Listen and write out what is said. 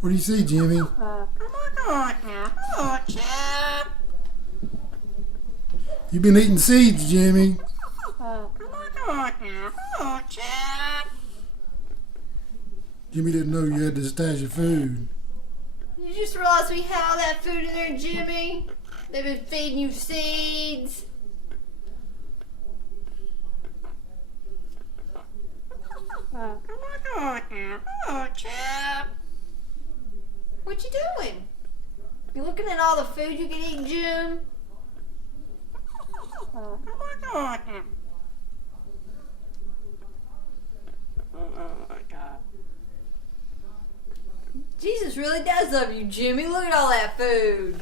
What do you see, Jimmy? You've been eating seeds, Jimmy. Jimmy didn't know you had to stash of food. You just realized we had all that food in there, Jimmy? They've been feeding you seeds. What you doing? You looking at all the food you can eat, Jim? Jesus really does love you, Jimmy. Look at all that food.